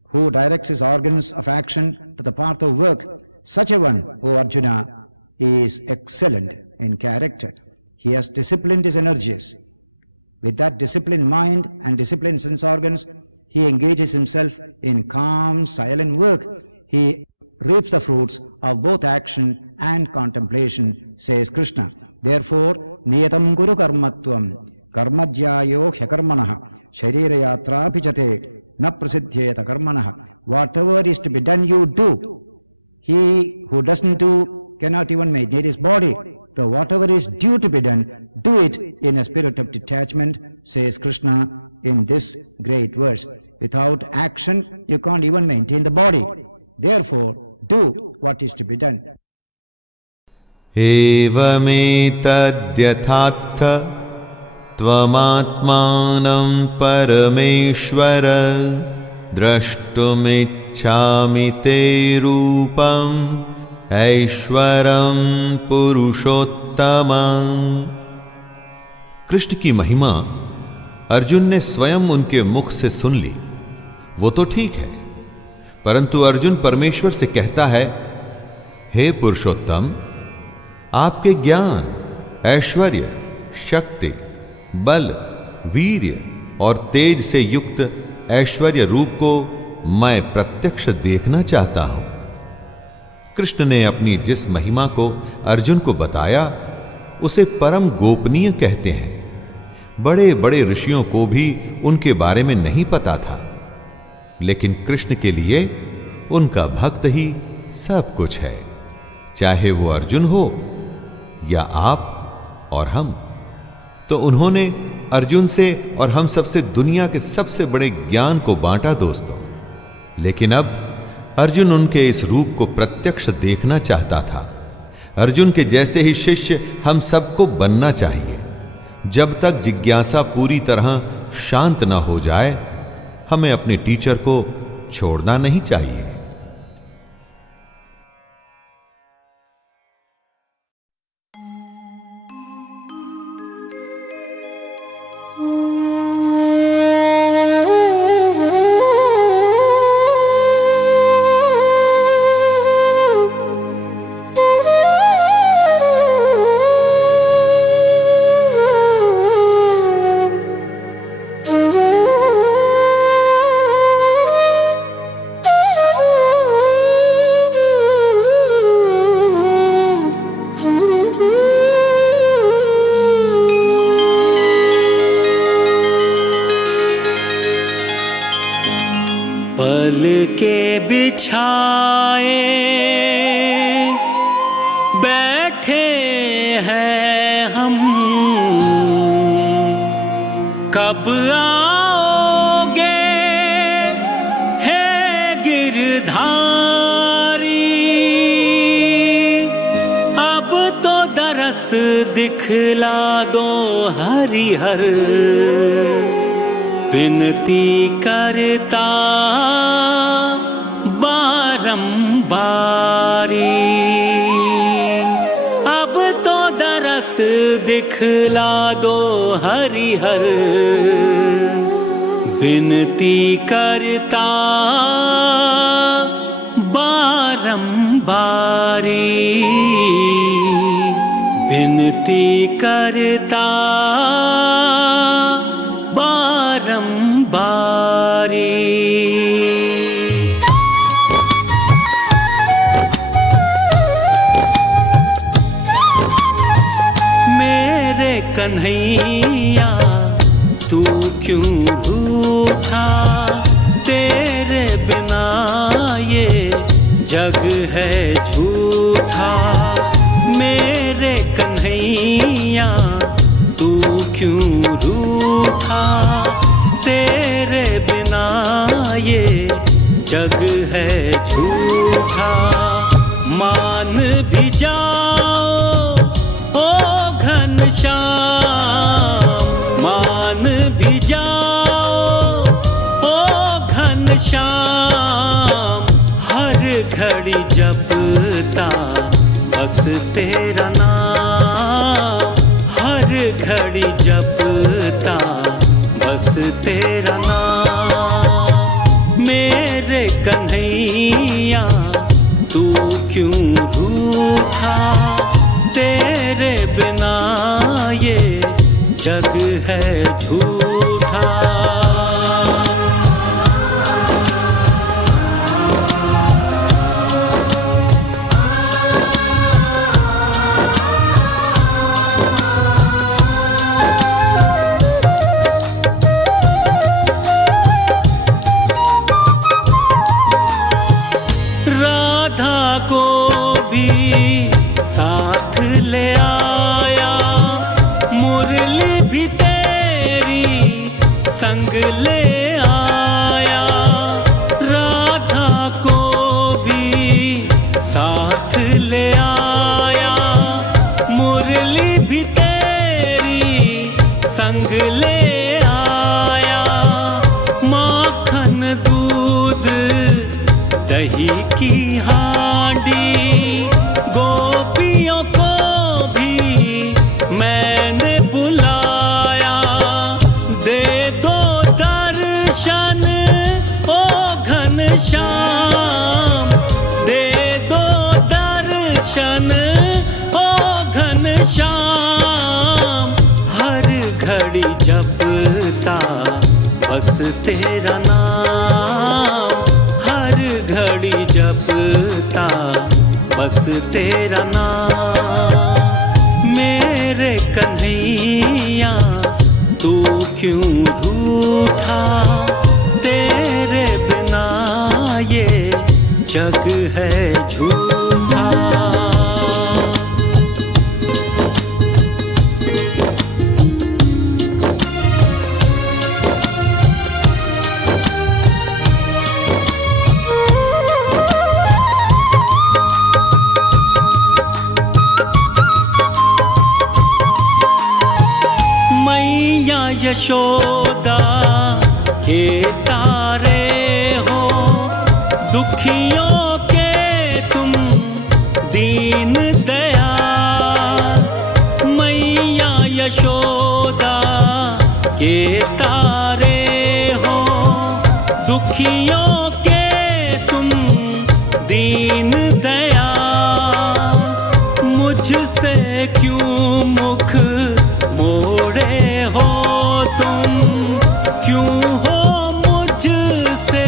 who directs his organs of action to the path of work, such a one, O Arjuna, is excellent in character. He has disciplined his energies. With that disciplined mind and disciplined sense organs, he engages himself in calm, silent work. He reaps the fruits of both action and contemplation, says Krishna. Therefore, niyatam guru karmatvam karmajyayo hyakarmanaha sharirayatra pichate na prasidhyeta karmanaha. Whatever is to be done, you do. He who doesn't do cannot even maintain his body. So whatever is due to be done, do it in a spirit of detachment, says Krishna in this great verse. Without action, you can't even maintain the body. Therefore, do what is to be done. Evametadyathātha tvamātmānam parameshvara drashtumicchāmi te rūpam ऐश्वरम पुरुषोत्तमं। Krishna की महिमा अर्जुन ने स्वयं उनके मुख से सुन ली, वो तो ठीक है, परंतु अर्जुन परमेश्वर से कहता है, हे पुरुषोत्तम, आपके ज्ञान, ऐश्वर्य, शक्ति, बल, वीर्य और तेज से युक्त ऐश्वर्य रूप को मैं प्रत्यक्ष देखना चाहता हूं। कृष्ण ने अपनी जिस महिमा को अर्जुन को बताया, उसे परम गोपनीय कहते हैं। बड़े बड़े ऋषियों को भी उनके बारे में नहीं पता था, लेकिन कृष्ण के लिए उनका भक्त ही सब कुछ है, चाहे वो अर्जुन हो या आप और हम। तो उन्होंने अर्जुन से और हम सबसे दुनिया के सबसे बड़े ज्ञान को बांटा दोस्तों। लेकिन अब अर्जुन उनके इस रूप को प्रत्यक्ष देखना चाहता था। अर्जुन के जैसे ही शिष्य हम सबको बनना चाहिए। जब तक जिज्ञासा पूरी तरह शांत न हो जाए, हमें अपने टीचर को छोड़ना नहीं चाहिए। कब आओगे हे गिरधारी, अब तो दरस दिखला दो हरिहर। विनती करता दिखला दो हरिहर विनती करता बारंबारी विनती करता बारंबारी। मेरे कन्हैया तू क्यों रूठा, तेरे बिना ये जग है झूठा। मेरे कन्हैया तू क्यों रूठा, तेरे बिना ये जग है झूठा। मान भी जाओ ओ घनश्याम, मान भी जाओ ओ घनश्याम। हर घड़ी जपता बस तेरा नाम, हर घड़ी जपता बस तेरा नाम। मेरे कन्हैया तू क्यों रूठा, तेरे बिना ये जग है झूठा। संग ले आया राधा को भी साथ ले आया, मुरली भी तेरी संग ले आया। माखन दूध दही की हांडी गोपियों को भी मैंने बुलाया। दे दर्शन ओ घनश्याम, दे दो दर्शन ओ घनश्याम। हर घड़ी जपता बस तेरा नाम, हर घड़ी जपता बस तेरा नाम। मेरे कन्हैया तू क्यों रूठा, तेरे बिना ये जग है झूठा। मैया यशोदा के तारे हो, दुखियों के तुम दीन दयाल। मैया यशोदा के तारे हो, दुखियों के तुम दीन दयाल। मुझसे क्यों मुख मोड़े हो तुम, क्यों हो मुझसे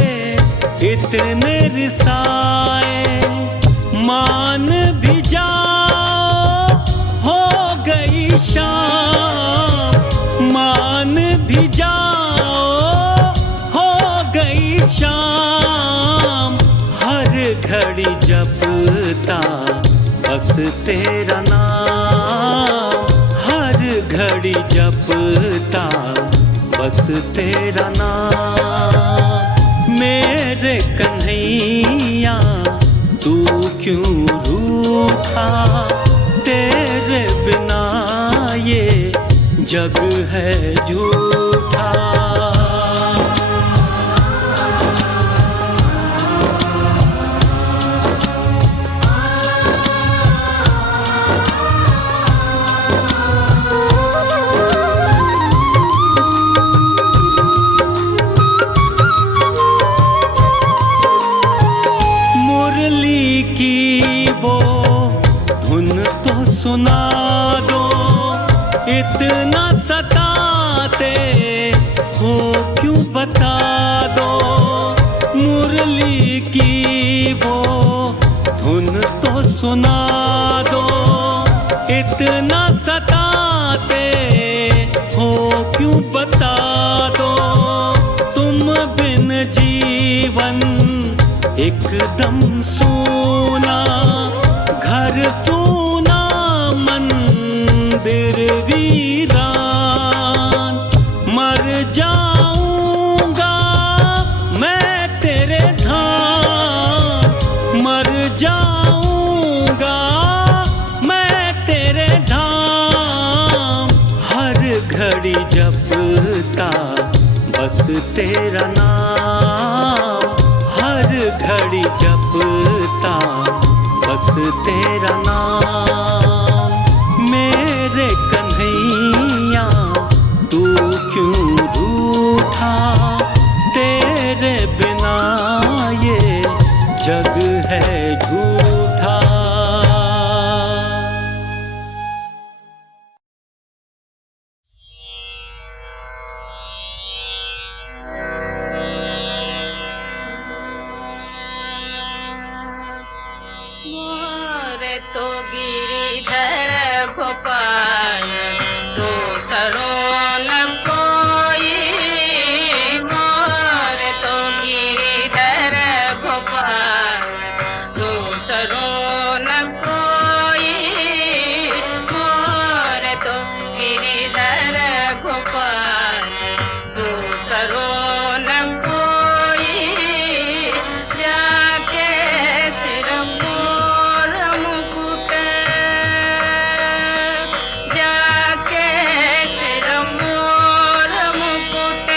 इतने रिसाए। मान भी जाओ हो गई शाम, मान भी जाओ हो गई शाम। हर घड़ी जपता बस तेरा नाम, हर घड़ी जपता बस तेरा नाम। मेरे कन्हैया तू क्यों रूठा, तेरे बिना ये जग है झूठा। घड़ी जपता बस तेरा नाम, हर घड़ी जपता बस तेरा नाम। मेरे कन्हैया तू क्यों रूठा, तेरे बिना ये जग है झूठा। मोरे तो गिरिधर गोपाल दूसरों न कोई, मोरे तो गिरिधर गोपाल दूसरों न कोई, मोरे तो गिरिधर गोपाल दूसरों न कोई। जाके सिर मोर मुकुट, जाके सिर मोर मुकुट,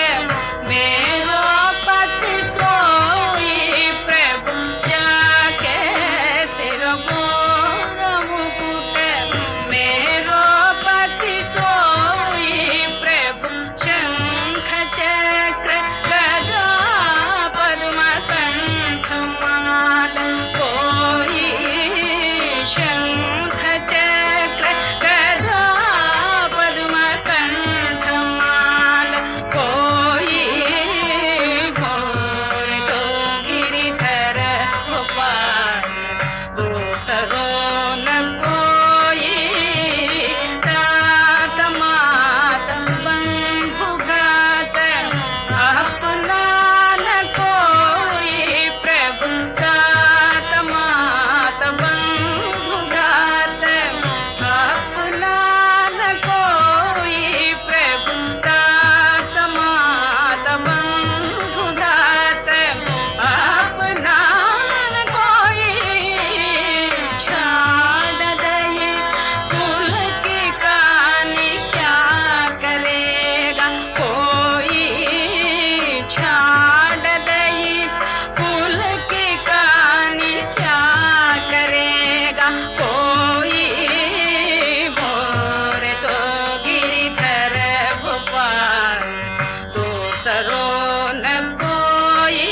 मेरो पति सोई प्रभु, जाके सिर मोर मुकुट, मेरो पति सोई प्रभु। शंख चक्र गदा पद्म कंठ माल कोई, शंख चक्र गदा पद्म कंठ माल कोई, मोर तो गिरिधर गोपाल दूसरों न कोई। तात मात बंधु भ्रात अपना न कोई प्रभु, तात मात बंधु भ्रात अपना न कोई प्रभु, तात मात बंधु भ्रात अपना न कोई। छाड़ दई कुल की कहानी क्या करेगा कोई, छाड़ दई कुल की कहानी क्या करेगा कोई। मोर तो गिरिधर गोपाल दूसरों न कोई।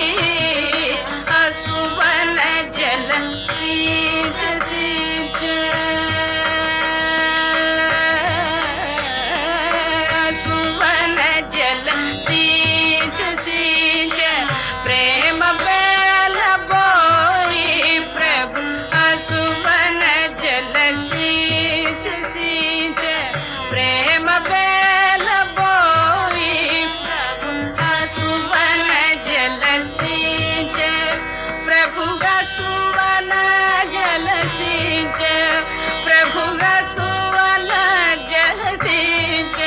असुवन जल सींच सींच, असुवन जल सींच सींच, प्रेम बेल बोई प्रभु। असुवन जल सींच सींच, प्रेम बेल बोई प्रभु। असुवन जल सींच, प्रभु का सुवन जल सींच, प्रभु का सुवन जल सींच,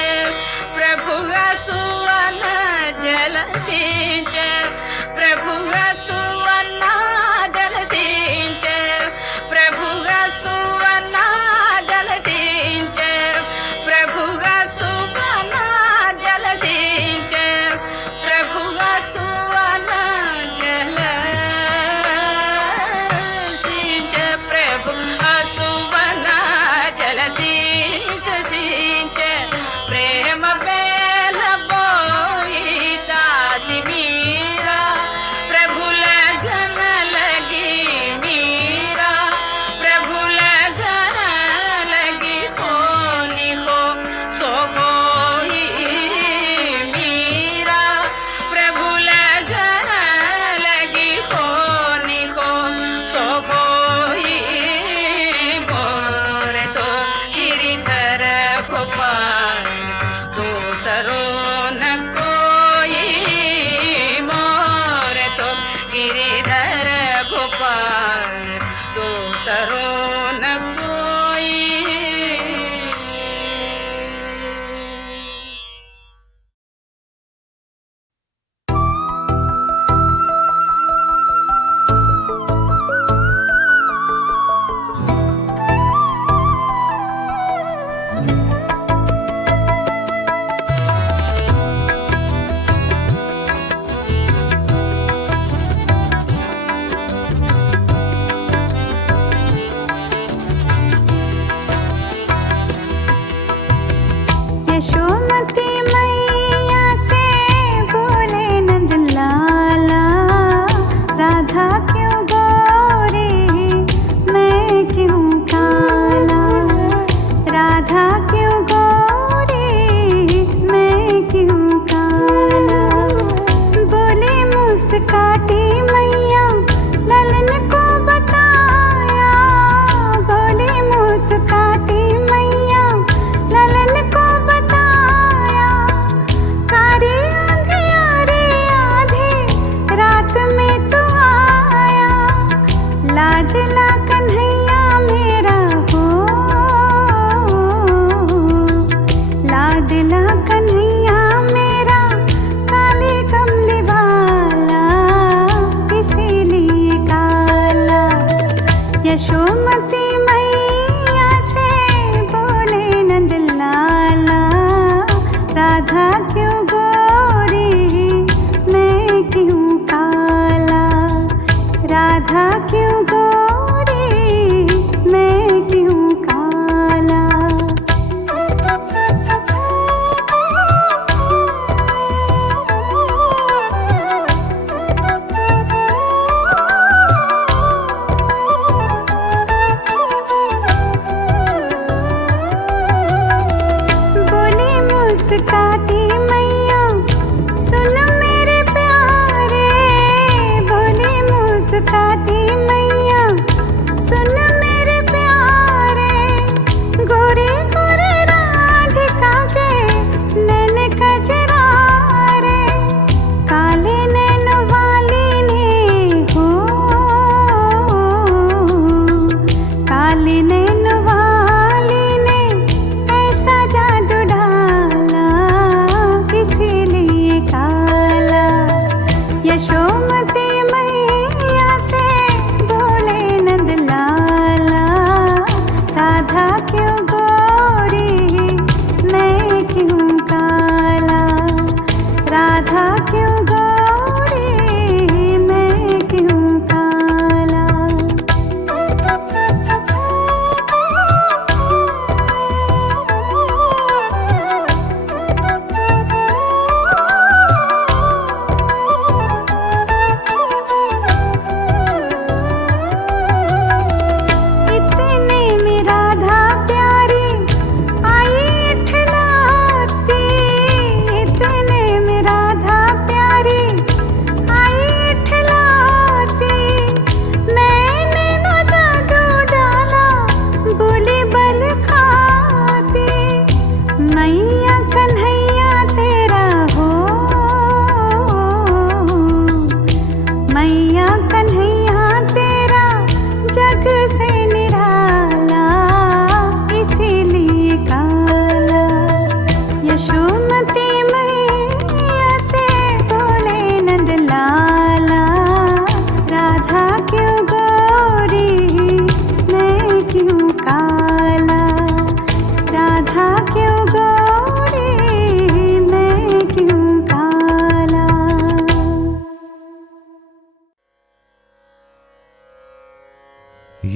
प्रभु का सुवन जल सींच, प्रभु का सुवन जल सींच, प्रभु का सुवन जल सींच, प्रभु का सुवन जल सींच, प्रभु का सुवन जल सींच, प्रभु असुवन जल सींच सींच, प्रेम बेल बोई। दासी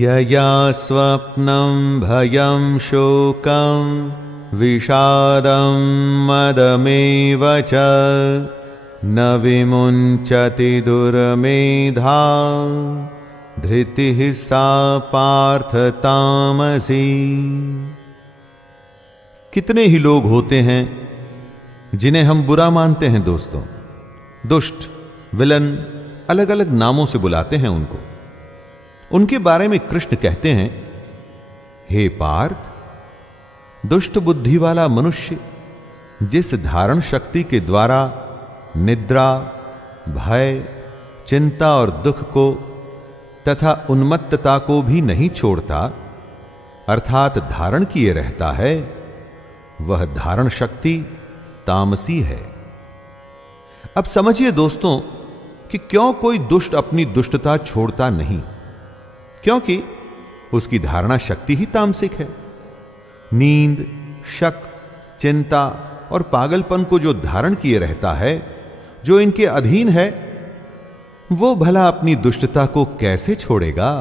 यया स्वप्नं भयं शोकं विषादं मदमेव च न विमुञ्चति दुर्मेधा धृतिः सा पार्थ तामसी। कितने ही लोग होते हैं जिन्हें हम बुरा मानते हैं दोस्तों, दुष्ट, विलन, अलग अलग नामों से बुलाते हैं उनको। उनके बारे में कृष्ण कहते हैं, हे पार्थ, दुष्ट बुद्धि वाला मनुष्य जिस धारण शक्ति के द्वारा निद्रा, भय, चिंता और दुख को तथा उन्मत्तता को भी नहीं छोड़ता, अर्थात धारण किए रहता है, वह धारण शक्ति तामसी है। अब समझिए दोस्तों कि क्यों कोई दुष्ट अपनी दुष्टता छोड़ता नहीं, क्योंकि उसकी धारणा शक्ति ही तामसिक है। नींद, शक, चिंता और पागलपन को जो धारण किए रहता है, जो इनके अधीन है, वो भला अपनी दुष्टता को कैसे छोड़ेगा।